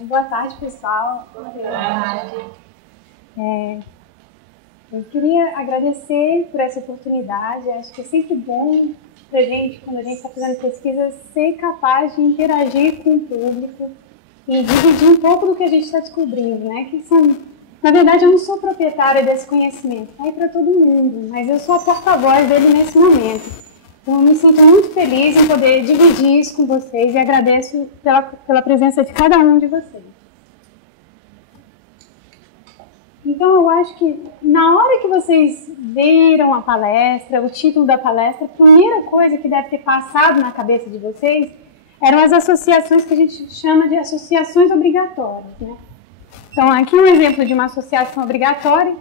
Boa tarde, pessoal. Boa tarde. Eu queria agradecer por essa oportunidade. Acho que é sempre bom para a gente, quando a gente está fazendo pesquisa, ser capaz de interagir com o público e dividir um pouco do que a gente está descobrindo, né? Que são, na verdade, eu não sou proprietária desse conhecimento, está aí para todo mundo, mas eu sou a porta-voz dele nesse momento. Então, eu me sinto muito feliz em poder dividir isso com vocês e agradeço pela presença de cada um de vocês. Então, eu acho que na hora que vocês viram a palestra, o título da palestra, a primeira coisa que deve ter passado na cabeça de vocês eram as associações que a gente chama de associações obrigatórias, né? Então, aqui um exemplo de uma associação obrigatória,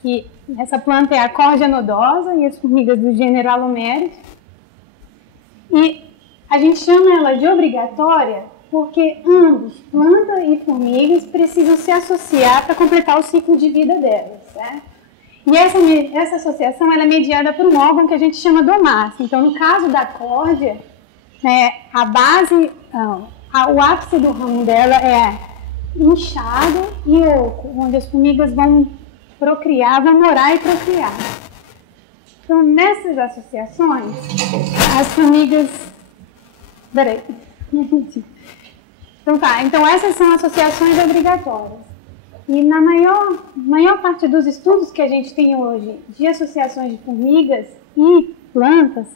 que essa planta é a Cordia nodosa e as formigas do gênero Alomeris. E a gente chama ela de obrigatória porque ambos, planta e formigas, precisam se associar para completar o ciclo de vida delas, certo? E essa associação ela é mediada por um órgão que a gente chama domácia. Então, no caso da Cordia, né, a base, o ápice do ramo dela é inchado e oco, onde as formigas vão procriar, vão morar e procriar. Então, nessas associações, as formigas... Peraí. Então essas são associações obrigatórias. E na maior parte dos estudos que a gente tem hoje de associações de formigas e plantas,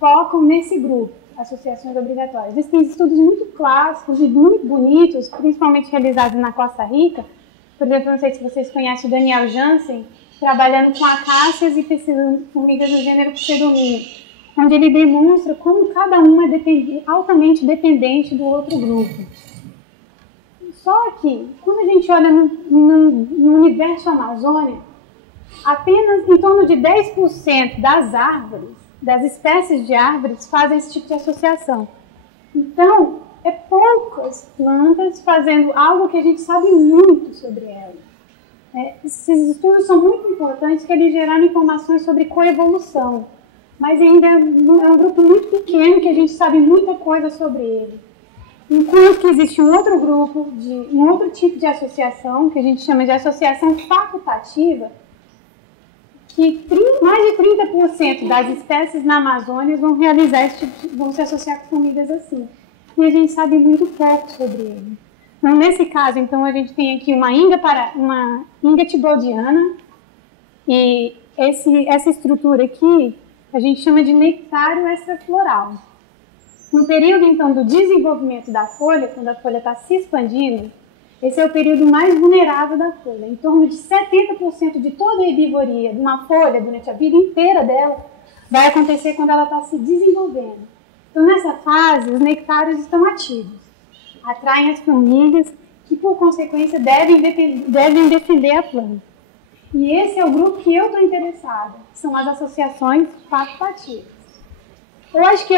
focam nesse grupo, associações obrigatórias. Existem estudos muito clássicos e muito bonitos, principalmente realizados na Costa Rica. Por exemplo, não sei se vocês conhecem o Daniel Jansen, trabalhando com acácias e pesquisando formigas do gênero Pseudomyia, onde ele demonstra como cada uma é altamente dependente do outro grupo. Só que, quando a gente olha no universo Amazônia, apenas em torno de 10% das árvores, das espécies de árvores, fazem esse tipo de associação. Então, é poucas plantas fazendo algo que a gente sabe muito sobre elas. Esses estudos são muito importantes porque eles geraram informações sobre coevolução, mas ainda é um grupo muito pequeno que a gente sabe muita coisa sobre ele. Enquanto que existe um outro grupo, um outro tipo de associação, que a gente chama de associação facultativa, que mais de 30% das espécies na Amazônia vão realizar vão se associar com formigas assim. E a gente sabe muito pouco sobre ele. Então, nesse caso, então, a gente tem aqui uma Inga tibaudiana, e essa estrutura aqui a gente chama de nectário extrafloral. No período, então, do desenvolvimento da folha, quando a folha está se expandindo, esse é o período mais vulnerável da folha. Em torno de 70% de toda a herbivoria de uma folha, durante a vida inteira dela, vai acontecer quando ela está se desenvolvendo. Então, nessa fase, os nectários estão ativos. Atraem as formigas, que por consequência devem defender a planta. E esse é o grupo que eu estou interessada, que são as associações facultativas. Eu acho que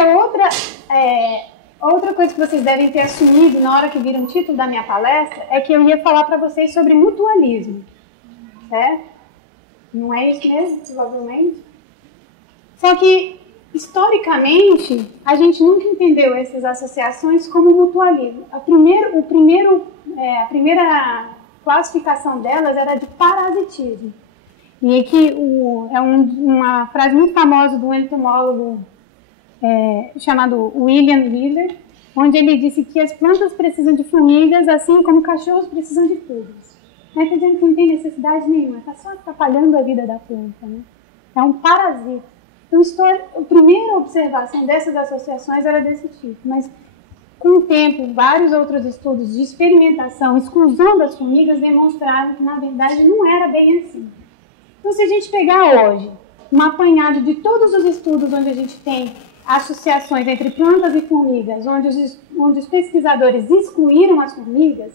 outra coisa que vocês devem ter assumido na hora que viram o título da minha palestra é que eu ia falar para vocês sobre mutualismo, certo? Não é isso mesmo, provavelmente? Só que, historicamente, a gente nunca entendeu essas associações como mutualismo. A primeira classificação delas era de parasitismo. E aqui uma frase muito famosa do entomólogo chamado William Wheeler, onde ele disse que as plantas precisam de formigas assim como cachorros precisam de pulgas. Não é dizendo que não tem necessidade nenhuma, está só atrapalhando a vida da planta, né? É um parasita. Então, a primeira observação dessas associações era desse tipo, mas com o tempo, vários outros estudos de experimentação, exclusão das formigas, demonstraram que, na verdade, não era bem assim. Então, se a gente pegar hoje um apanhado de todos os estudos onde a gente tem associações entre plantas e formigas, onde os pesquisadores excluíram as formigas,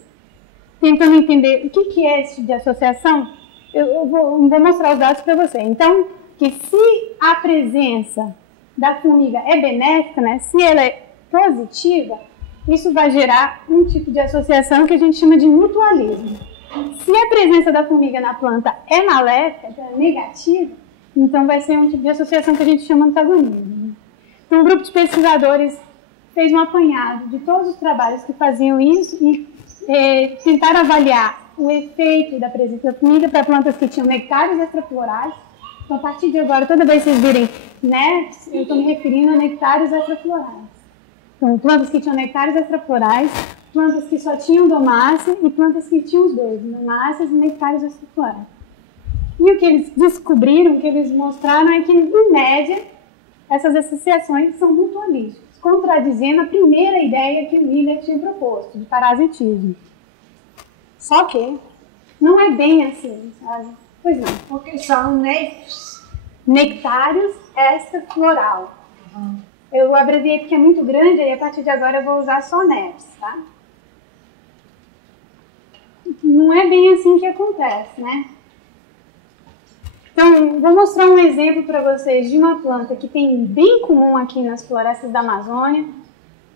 tentando entender o que é esse tipo de associação, eu vou mostrar os dados para você. Então, que se a presença da formiga é benéfica, né, se ela é positiva, isso vai gerar um tipo de associação que a gente chama de mutualismo. Se a presença da formiga na planta é maléfica, é negativa, então vai ser um tipo de associação que a gente chama de antagonismo. Então, um grupo de pesquisadores fez um apanhado de todos os trabalhos que faziam isso e tentaram avaliar o efeito da presença da formiga para plantas que tinham nectários extraflorais. Então, a partir de agora, toda vez que vocês virem néctares, eu estou me referindo a nectários extraflorais. Então, plantas que tinham nectários extraflorais, plantas que só tinham domácea e plantas que tinham os dois, domáceas e nectários extraflorais. E o que eles descobriram, o que eles mostraram é que, em média, essas associações são mutualísticas, contradizendo a primeira ideia que o Miller tinha proposto, de parasitismo. Só que não é bem assim, sabe? Pois não. Porque são nectários extrafloral. Eu abreviei porque é muito grande, aí a partir de agora eu vou usar só neps, tá? Não é bem assim que acontece, né? Então, vou mostrar um exemplo para vocês de uma planta que tem bem comum aqui nas florestas da Amazônia.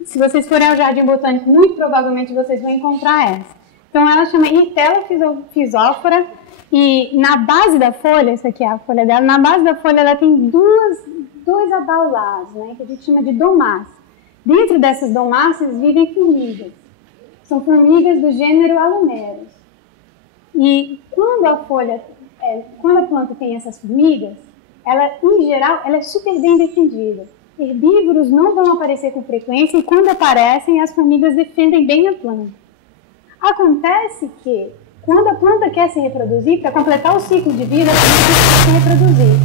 Se vocês forem ao Jardim Botânico, muito provavelmente vocês vão encontrar essa. Então, ela chama Irtella physophyra e na base da folha, essa aqui é a folha dela, na base da folha ela tem dois abaulados, né, que a gente chama de domáceas. Dentro dessas domáceas vivem formigas. São formigas do gênero Alumeros. E quando a planta tem essas formigas, ela, em geral, ela é super bem defendida. Herbívoros não vão aparecer com frequência e quando aparecem, as formigas defendem bem a planta. Acontece que, quando a planta quer se reproduzir, para completar o ciclo de vida, a planta quer se reproduzir.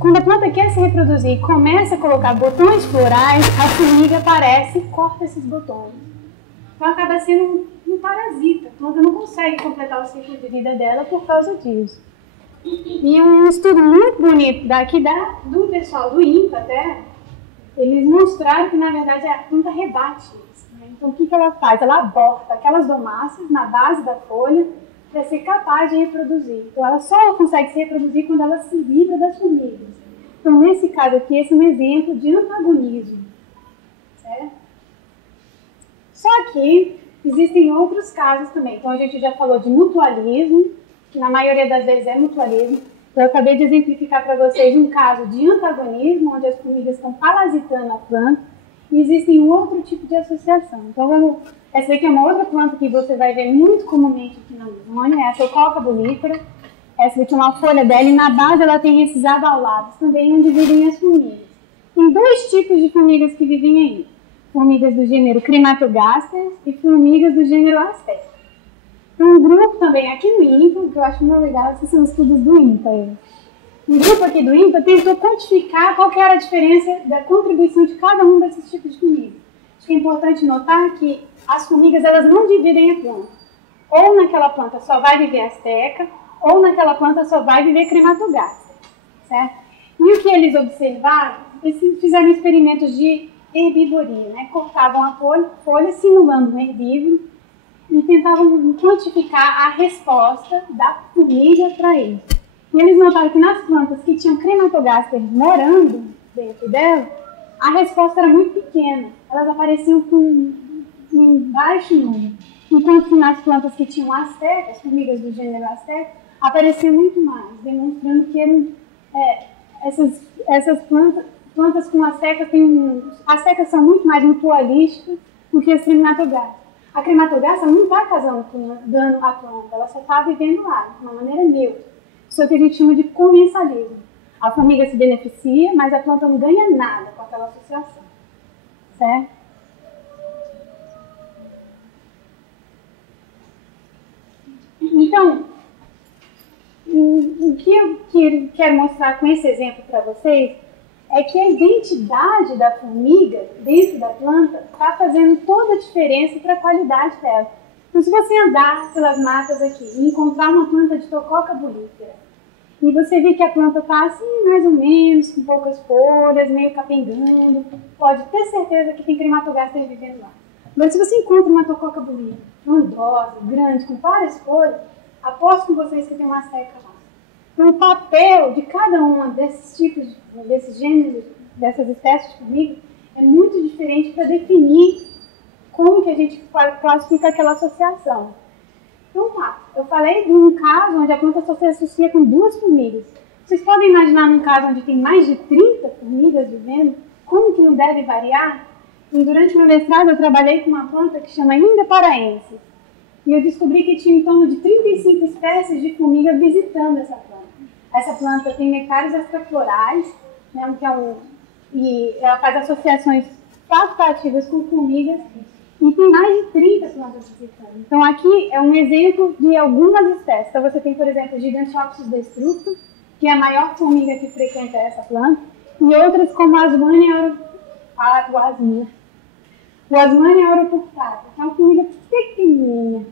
Quando a planta quer se reproduzir e começa a colocar botões florais, a formiga aparece e corta esses botões. Então acaba sendo um parasita. A planta não consegue completar o ciclo de vida dela por causa disso. E um estudo muito bonito do pessoal do INPA até, eles mostraram que na verdade a planta rebate isso, né? Então o que ela faz? Ela aborta aquelas domáceas na base da folha para ser capaz de reproduzir. Então ela só consegue se reproduzir quando ela se livra das formigas. Então nesse caso aqui, esse é um exemplo de antagonismo, certo? Só que existem outros casos também. Então a gente já falou de mutualismo, que na maioria das vezes é mutualismo. Eu acabei de exemplificar para vocês um caso de antagonismo, onde as formigas estão parasitando a planta, e existe um outro tipo de associação. Então, essa aqui é uma outra planta que você vai ver muito comumente aqui na Amazônia, é a Sococa bulífera. Essa aqui é uma folha dela, e na base ela tem esses abaulados também, onde vivem as formigas. Tem dois tipos de formigas que vivem aí. Formigas do gênero Crimatogaster e formigas do gênero Azteca. Um grupo também aqui no INPA, que eu acho muito legal, esses são estudos do INPA. Um grupo aqui do INPA tentou quantificar qual que era a diferença da contribuição de cada um desses tipos de formiga. Acho que é importante notar que as formigas elas não dividem a planta. Ou naquela planta só vai viver Azteca, ou naquela planta só vai viver Crimatogaster, certo? E o que eles observaram, eles fizeram experimentos de herbivoria, né? Cortavam a folha simulando um herbívoro, e tentavam quantificar a resposta da formiga para isso. E eles notaram que nas plantas que tinham Crimatogaster morando dentro dela, a resposta era muito pequena. Elas apareciam com um baixo número. Enquanto que nas plantas que tinham Azteca, as formigas do gênero Azteca, apareciam muito mais, demonstrando que essas plantas com Azteca Aztecas são muito mais mutualísticas do que as Crimatogaster. A Crimatogaster não está dando a planta, ela só está vivendo lá, de uma maneira neutra. Isso é o que a gente chama de comensalismo. A formiga se beneficia, mas a planta não ganha nada com aquela associação. Certo? Então, o que eu quero mostrar com esse exemplo para vocês é que a identidade da formiga dentro da planta está fazendo toda a diferença para a qualidade dela. Então, se você andar pelas matas aqui e encontrar uma planta de Sococa bulífera, e você vê que a planta está assim, mais ou menos, com poucas folhas, meio capengando, pode ter certeza que tem Crimatogaster vivendo lá. Mas se você encontra uma Sococa bulífera, frondosa, grande, com várias folhas, aposto com vocês que tem uma Azteca lá. Então, o papel de cada uma desses tipos, desses gêneros, dessas espécies de formiga, é muito diferente para definir como que a gente classifica aquela associação. Então, tá, eu falei de um caso onde a planta só se associa com 2 formigas. Vocês podem imaginar num caso onde tem mais de 30 formigas vivendo, como que não deve variar? E durante meu mestrado eu trabalhei com uma planta que chama Inga paraense. E eu descobri que tinha em torno de 35 espécies de formiga visitando essa planta. Essa planta tem nectários extraflorais, né, e ela faz associações facultativas com formigas, e tem mais de 30 plantas visitando. Então aqui é um exemplo de algumas espécies. Então você tem, por exemplo, o Gigantiopsis destructo, que é a maior formiga que frequenta essa planta, e outras como a Wasmannia auropurcata, que é uma formiga pequenininha.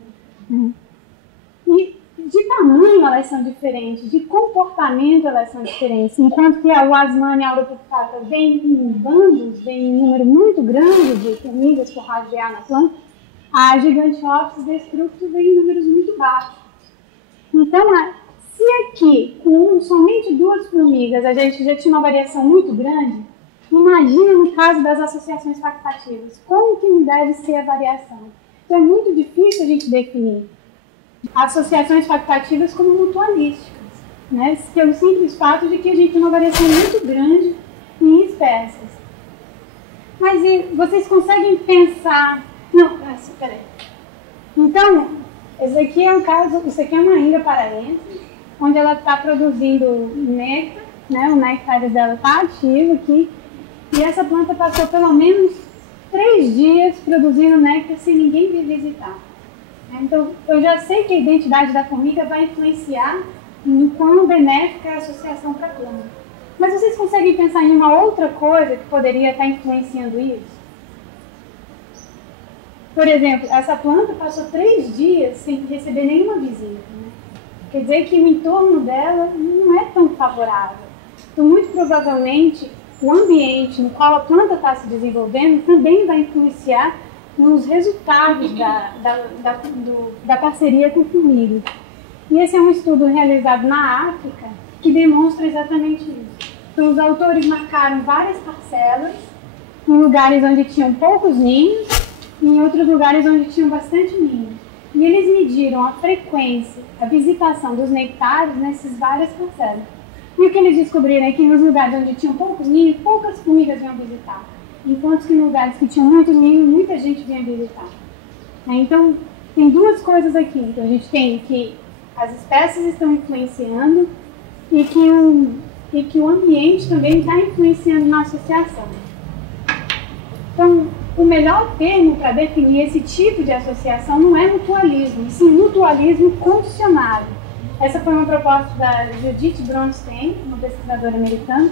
E de tamanho elas são diferentes, de comportamento elas são diferentes. Enquanto que a Wasmannia auropurcata vem em bandos, vem em número muito grande de formigas por radiar na planta, a Gigantiopsis destructo vem em números muito baixos. Então, se aqui, com somente 2 formigas, a gente já tinha uma variação muito grande, imagina no caso das associações facultativas, como que deve ser a variação? Então é muito difícil a gente definir associações facultativas como mutualísticas, né? Pelo simples fato de que a gente tem uma variação muito grande em espécies. Mas vocês conseguem pensar... Não, peraí. Então, esse aqui é um caso, isso aqui é uma Inga paraense, onde ela está produzindo néctar, né? O néctar dela está ativo aqui, e essa planta passou pelo menos 3 dias produzindo néctar sem ninguém vir visitar. Então, eu já sei que a identidade da formiga vai influenciar em quão benéfica é a associação para a planta. Mas vocês conseguem pensar em uma outra coisa que poderia estar influenciando isso? Por exemplo, essa planta passou 3 dias sem receber nenhuma visita, né? Quer dizer que o entorno dela não é tão favorável. Então, muito provavelmente, o ambiente no qual a planta está se desenvolvendo também vai influenciar nos resultados da parceria com formigas. E esse é um estudo realizado na África que demonstra exatamente isso. Então, os autores marcaram várias parcelas em lugares onde tinham poucos ninhos e em outros lugares onde tinham bastante ninhos. E eles mediram a frequência, a visitação dos nectários nessas várias parcelas. E o que eles descobriram é que nos lugares onde tinham poucos ninhos, poucas formigas vinham visitar. Enquanto que nos lugares que tinham muitos ninhos, muita gente vinha visitar. Então, tem 2 coisas aqui. Então, a gente tem que as espécies estão influenciando e que o ambiente também está influenciando na associação. Então, o melhor termo para definir esse tipo de associação não é mutualismo, e sim mutualismo condicionado. Essa foi uma proposta da Judith Bronstein, uma pesquisadora americana,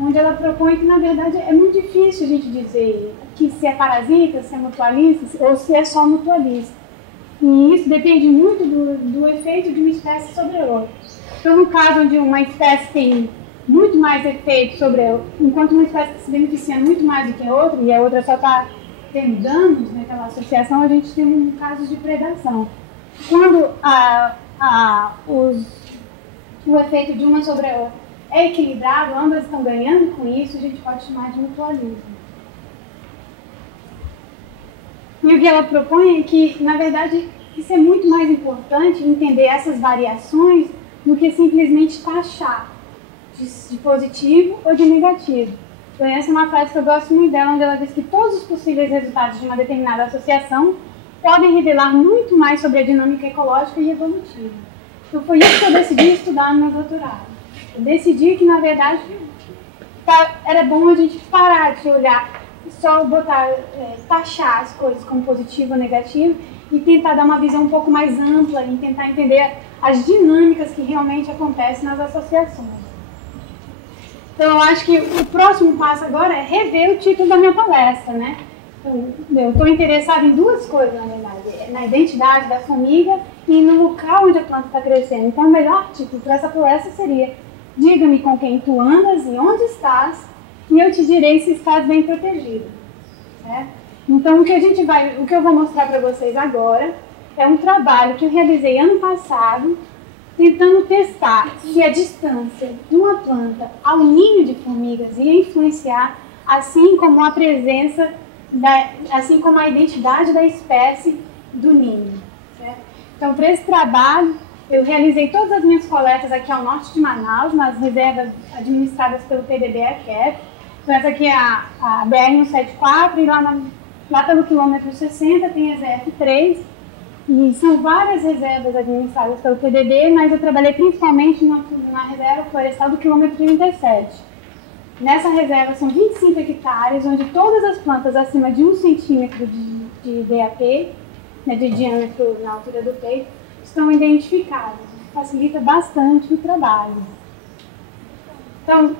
onde ela propõe que, na verdade, é muito difícil a gente dizer que se é parasita, se é mutualista ou se é só mutualista. E isso depende muito do efeito de uma espécie sobre a outra. Então, no caso onde uma espécie tem muito mais efeito sobre a outra, enquanto uma espécie está se beneficiando muito mais do que a outra, e a outra só está tendo danos naquela associação, a gente tem um caso de predação. Quando o efeito de uma sobre a outra é equilibrado, ambas estão ganhando com isso, a gente pode chamar de mutualismo. E o que ela propõe é que, na verdade, isso é muito mais importante entender essas variações do que simplesmente taxar de positivo ou de negativo. Então, essa é uma frase que eu gosto muito dela, onde ela diz que todos os possíveis resultados de uma determinada associação podem revelar muito mais sobre a dinâmica ecológica e evolutiva. Então, foi isso que eu decidi estudar no meu doutorado. Eu decidi que, na verdade, era bom a gente parar de olhar e só taxar as coisas como positivo ou negativo e tentar dar uma visão um pouco mais ampla e tentar entender as dinâmicas que realmente acontecem nas associações. Então, eu acho que o próximo passo agora é rever o título da minha palestra, né? Eu estou interessada em 2 coisas, na verdade, na identidade da formiga e no local onde a planta está crescendo. Então, o melhor título para essa palestra seria: diga-me com quem tu andas e onde estás, e eu te direi se estás bem protegido. Certo? Então, o que eu vou mostrar para vocês agora é um trabalho que eu realizei ano passado, tentando testar se a distância de uma planta ao ninho de formigas ia influenciar, assim como a presença, assim como a identidade da espécie do ninho. Certo? Então, para esse trabalho, eu realizei todas as minhas coletas aqui ao norte de Manaus, nas reservas administradas pelo PDB-AQF, Então essa aqui é a BR-174 e lá pelo quilômetro 60 tem a ZF3 e são várias reservas administradas pelo PDB, mas eu trabalhei principalmente na reserva florestal do quilômetro 37. Nessa reserva são 25 hectares, onde todas as plantas acima de 1 centímetro de DAP, né, de diâmetro na altura do peito, estão identificadas. Facilita bastante o trabalho. Então,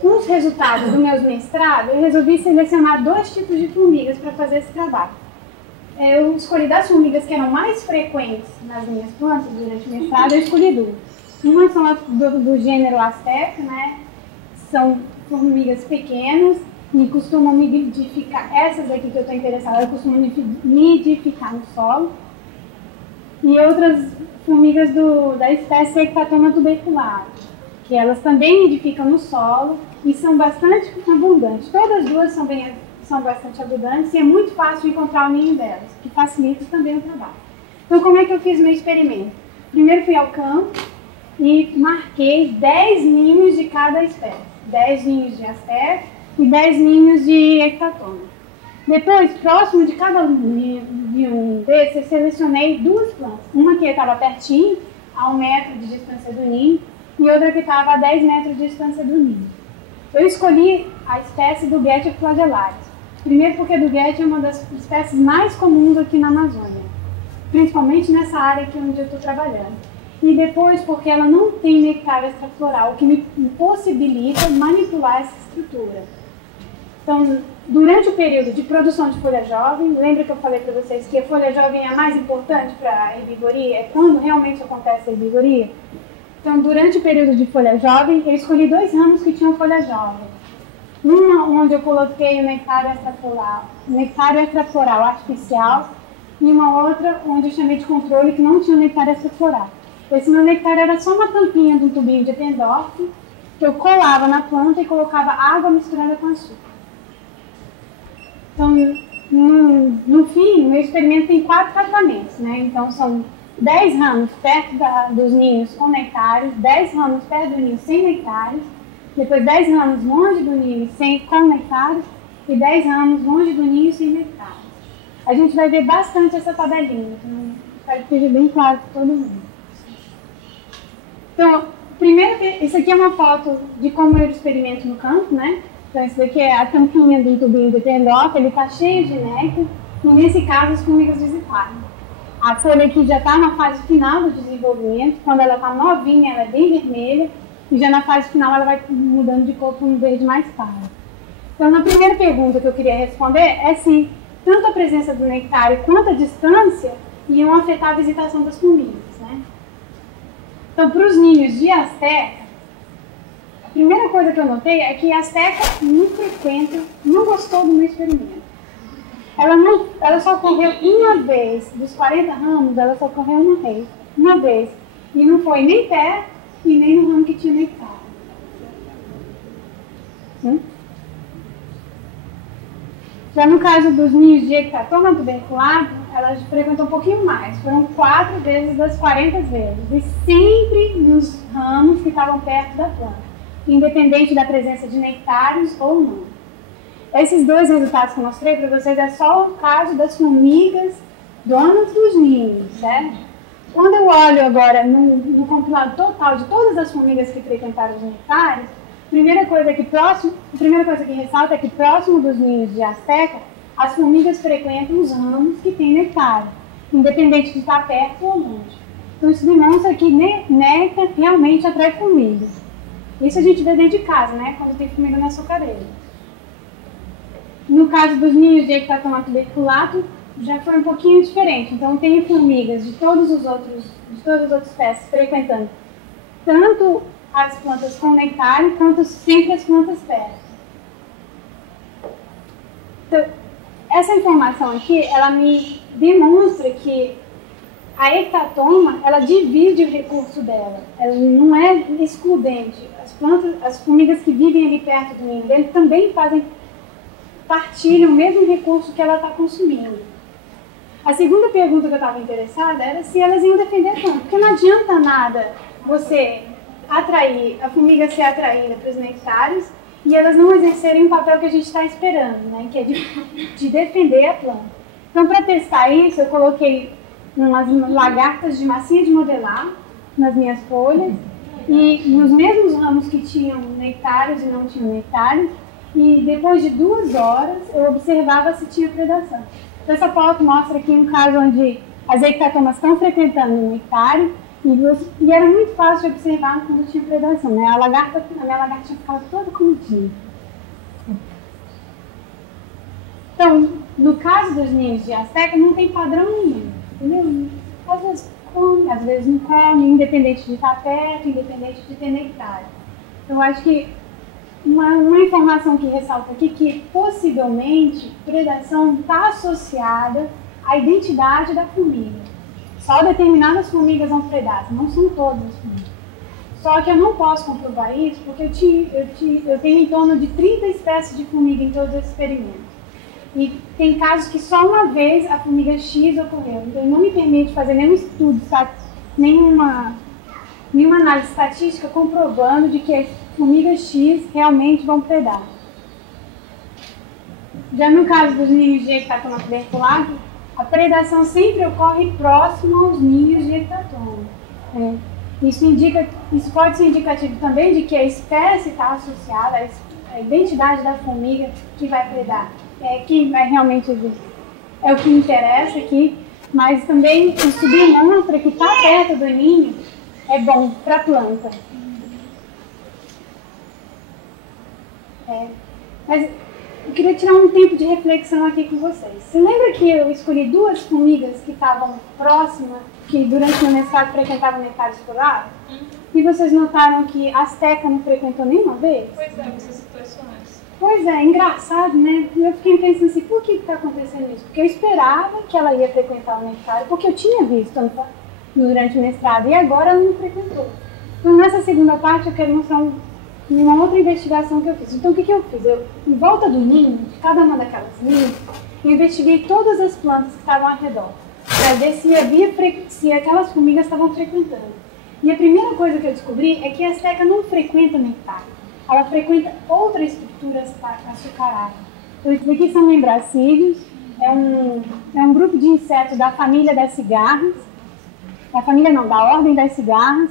com os resultados do meu mestrado, eu resolvi selecionar 2 tipos de formigas para fazer esse trabalho. Eu escolhi das formigas que eram mais frequentes nas minhas plantas durante o mestrado, eu escolhi 2. Uma são do gênero Azteca, né? São formigas pequenas e costumam nidificar. Essas aqui que eu estou interessada, elas costumam nidificar no solo. E outras formigas da espécie Ectatoma tuberculare, que elas também nidificam no solo e são bastante abundantes. Todas as duas são bastante abundantes e é muito fácil encontrar o ninho delas, que facilita também o trabalho. Então, como é que eu fiz meu experimento? Primeiro fui ao campo e marquei 10 ninhos de cada espécie. 10 ninhos de Azteca e 10 ninhos de Ectatoma. Depois, próximo de cada de um desses, eu selecionei 2 plantas. Uma que estava pertinho, a 1 metro de distância do ninho, e outra que estava a 10 metros de distância do ninho. Eu escolhi a espécie do Guetia flagellaris. Primeiro porque a do Guetia é uma das espécies mais comuns aqui na Amazônia, principalmente nessa área aqui onde eu estou trabalhando. E depois porque ela não tem nectar extrafloral, o que me possibilita manipular essa estrutura. Então, durante o período de produção de folha jovem, lembra que eu falei para vocês que a folha jovem é a mais importante para a herbivoria? É quando realmente acontece a herbivoria? Então, durante o período de folha jovem, eu escolhi 2 ramos que tinham folha jovem. Uma onde eu coloquei o nectário extrafloral artificial e uma outra onde eu chamei de controle que não tinha nectário extrafloral. Esse meu nectário era só uma tampinha de um tubinho de Eppendorf que eu colava na planta e colocava água misturada com açúcar. Então, no fim, o meu experimento tem 4 tratamentos, né? Então, são 10 ramos perto dos ninhos com nectários, 10 ramos perto do ninho sem nectários, depois 10 ramos longe do ninho com nectários e 10 ramos longe do ninho sem nectários. A gente vai ver bastante essa tabelinha, então espero que esteja bem claro para todo mundo. Então, primeiro, isso aqui é uma foto de como eu experimento no campo, né? Então, isso daqui é a tampinha do tubinho de Eppendorf, ele está cheio de néctar, e nesse caso as formigas visitaram. A folha aqui já está na fase final do desenvolvimento, quando ela está novinha, ela é bem vermelha, e já na fase final ela vai mudando de cor para um verde mais claro. Então, na primeira pergunta que eu queria responder é se tanto a presença do nectário quanto a distância iam afetar a visitação das formigas, né? Então, para os ninhos de Azteca, a primeira coisa que eu notei é que a Azteca não frequenta, não gostou do meu experimento. Ela só correu uma vez, dos 40 ramos, ela só correu uma vez. E não foi nem perto e nem no ramo que tinha nectar. Já no caso dos ninhos de Ectatoma tuberculare, ela frequentou um pouquinho mais. Foram 4 vezes das 40 vezes. E sempre nos ramos que estavam perto da planta, independente da presença de nectários ou não. Esses 2 resultados que eu mostrei para vocês é só o caso das formigas donas dos ninhos, certo? Quando eu olho agora no compilado total de todas as formigas que frequentaram os nectários, a primeira coisa que ressalta é que próximo dos ninhos de Azteca, as formigas frequentam os ramos que têm nectário, independente de estar perto ou longe. Então isso demonstra que néctar realmente atrai formigas. Isso a gente vê dentro de casa, né? Quando tem formiga na açucareira. No caso dos ninhos de Ectatoma tuberculare, já foi um pouquinho diferente. Então tem formigas de todas as outras espécies frequentando tanto as plantas com nectário quanto sempre as plantas perto. Então, essa informação aqui, ela me demonstra que a Ectatoma, ela divide o recurso dela. Ela não é excludente. As formigas que vivem ali perto do ninho dele também partilham o mesmo recurso que ela está consumindo. A segunda pergunta que eu estava interessada era se elas iam defender a planta, porque não adianta nada você a formiga ser atraída para os nectários e elas não exercerem o papel que a gente está esperando, né? Que é de defender a planta. Então, para testar isso, eu coloquei umas lagartas de massinha de modelar nas minhas folhas, e nos mesmos ramos que tinham nectários e não tinham nectários, e depois de 2 horas eu observava se tinha predação. Então, essa foto mostra aqui um caso onde as ectatomas estão frequentando o nectário, e era muito fácil de observar quando tinha predação, né? A minha lagartinha ficava toda comidinha. Então, no caso dos ninhos de asteca, não tem padrão nenhum, entendeu? Às vezes come, às vezes não come, independente de estar perto, independente de ter nectário. Então, eu acho que uma informação que ressalta aqui que possivelmente predação está associada à identidade da formiga. Só determinadas formigas vão predar, não são todas as formigas. Só que eu não posso comprovar isso porque eu tenho em torno de 30 espécies de formiga em todos esses experimentos. E tem casos que só uma vez a formiga X ocorreu. Então, não me permite fazer nenhum estudo, nenhuma análise estatística comprovando de que as formigas X realmente vão predar. Já no caso dos ninhos de Ectatoma tuberculata, a predação sempre ocorre próximo aos ninhos de Ectatoma. Isso pode ser indicativo também de que a espécie está associada à identidade da formiga que vai predar. Que vai realmente é o que interessa aqui, mas também o estudo mostra que estar perto do ninho é bom para a planta. Mas eu queria tirar um tempo de reflexão aqui com vocês. Você lembra que eu escolhi 2 formigas que estavam próximas, que durante o meu mestrado frequentavam nectário escolar? E vocês notaram que a asteca não frequentou nenhuma vez? Pois é, você citou isso antes. Pois é, engraçado, né? Eu fiquei pensando assim, por que está acontecendo isso? Porque eu esperava que ela ia frequentar o nectário, porque eu tinha visto durante o mestrado, e agora ela não frequentou. Então, nessa segunda parte, eu quero mostrar uma outra investigação que eu fiz. Então, o que eu fiz? Em volta do ninho, de cada uma daquelas ninhos, eu investiguei todas as plantas que estavam ao redor, para ver se aquelas formigas estavam frequentando. E a primeira coisa que eu descobri é que a asteca não frequenta nectário. Ela frequenta outras estruturas açucaradas. Então, isso aqui são membracídios, é um grupo de insetos da família das cigarras, da ordem das cigarras,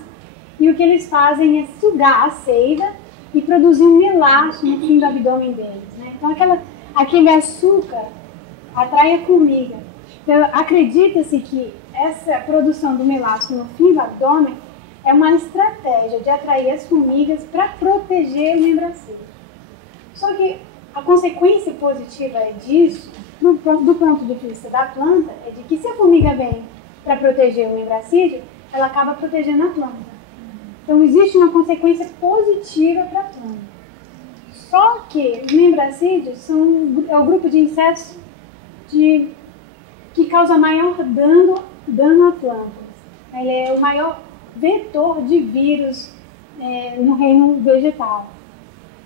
e o que eles fazem é sugar a seiva e produzir um melaço no fim do abdômen deles, né? Então, aquele açúcar atrai a formiga. Então, acredita-se que essa produção do melaço no fim do abdômen é uma estratégia de atrair as formigas para proteger o membracídio. Só que a consequência positiva disso, do ponto de vista da planta, é de que se a formiga vem para proteger o membracídio, ela acaba protegendo a planta. Então, existe uma consequência positiva para a planta. Só que os membracídios é o grupo de insetos que causa maior dano a plantas. Ele é o maior vetor de vírus no reino vegetal.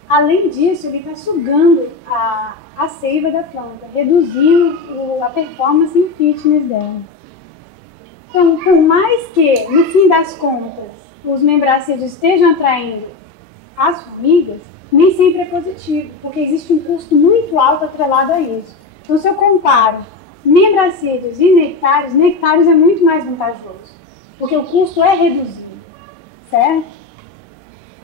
Além disso, ele está sugando a seiva da planta, reduzindo a performance em fitness dela. Então, por mais que, no fim das contas, os membracídios estejam atraindo as formigas, nem sempre é positivo, porque existe um custo muito alto atrelado a isso. Então, se eu comparo membracídios e nectários é muito mais vantajoso, porque o custo é reduzido, certo?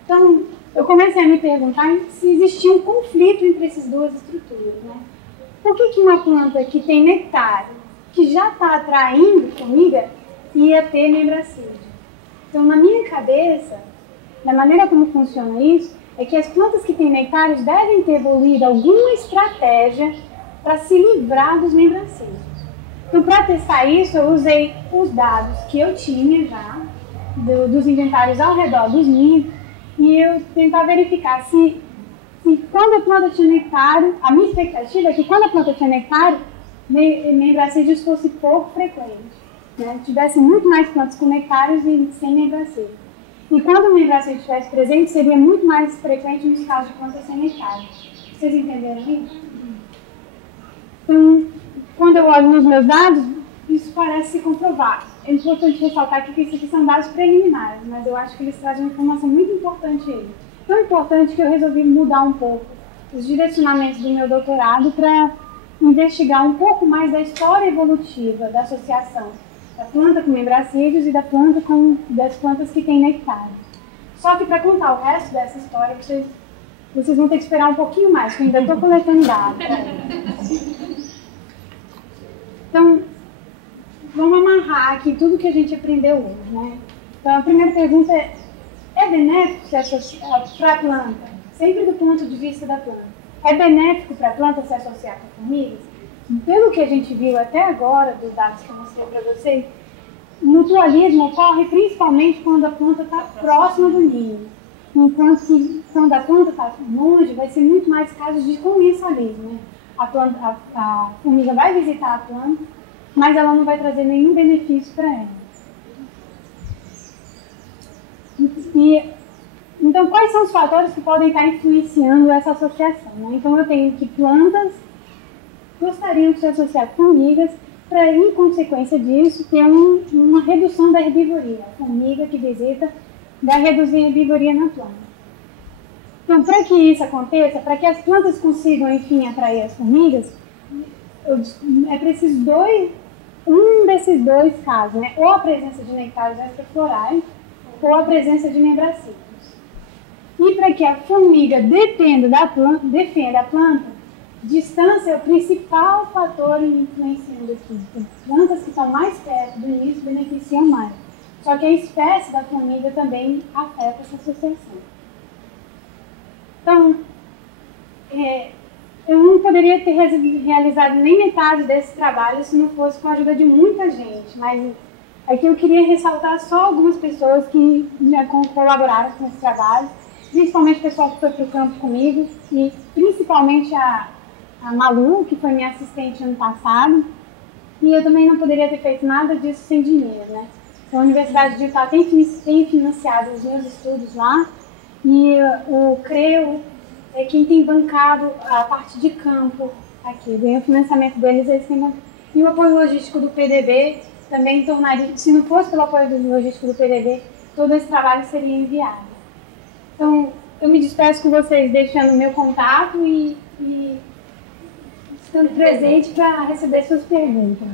Então, eu comecei a me perguntar se existia um conflito entre essas duas estruturas, né? Por que uma planta que tem nectário, que já está atraindo formiga, ia ter membracídio? Então, na minha cabeça, da maneira como funciona isso, é que as plantas que têm nectários devem ter evoluído alguma estratégia para se livrar dos membracídios. Então, para testar isso, eu usei os dados que eu tinha já, dos inventários ao redor dos ninhos, e eu tentar verificar se quando a planta tinha nectário, a minha expectativa é que quando a planta tinha nectário, membracídios fosse pouco frequente, né? Tivesse muito mais plantas com nectários e sem membracídio. E quando o membracídio estivesse presente, seria muito mais frequente nos casos de plantas sem nectário. Vocês entenderam isso? Então, quando eu olho nos meus dados, isso parece se comprovar. É importante ressaltar que isso aqui são dados preliminares, mas eu acho que eles trazem uma informação muito importante aí. tão importante que eu resolvi mudar um pouco os direcionamentos do meu doutorado para investigar um pouco mais da história evolutiva da associação da planta com membracídios e das plantas que têm nectário. Só que para contar o resto dessa história, vocês vão ter que esperar um pouquinho mais, porque eu ainda estou coletando dados. Então, vamos amarrar aqui tudo que a gente aprendeu hoje, né? Então, a primeira pergunta é benéfico se associar para a planta? Sempre do ponto de vista da planta. É benéfico para a planta se associar com formigas? Pelo que a gente viu até agora, dos dados que eu mostrei para vocês, o mutualismo ocorre principalmente quando a planta está próxima do ninho. Enquanto que quando a planta está longe, vai ser muito mais casos de comensalismo, né? A formiga vai visitar a planta, mas ela não vai trazer nenhum benefício para ela. Então, quais são os fatores que podem estar influenciando essa associação, né? Então, eu tenho que plantas gostariam de se associar com formigas para, em consequência disso, ter uma redução da herbivoria. A formiga que visita vai reduzir a herbivoria na planta. Então, para que isso aconteça, para que as plantas consigam, enfim, atrair as formigas, é preciso um desses dois casos, né? Ou a presença de nectários extraflorais, ou a presença de membracídios. E para que a formiga defenda a planta, distância é o principal fator influenciando aqui. Plantas que estão mais perto do início beneficiam mais. Só que a espécie da formiga também afeta essa associação. Então, eu não poderia ter realizado nem metade desse trabalho se não fosse com a ajuda de muita gente, mas aqui eu queria ressaltar só algumas pessoas que já colaboraram com esse trabalho, principalmente o pessoal que foi para o campo comigo, e principalmente a Malu, que foi minha assistente ano passado, e eu também não poderia ter feito nada disso sem dinheiro, né? Então, a Universidade de Utah tem financiado os meus estudos lá, e o CREU é quem tem bancado a parte de campo aqui, vem o financiamento deles, eles têm bancado. E o apoio logístico do PDB também tornaria, se não fosse pelo apoio logístico do PDB, todo esse trabalho seria inviável. Então, eu me despeço com vocês deixando o meu contato e estando presente para receber suas perguntas.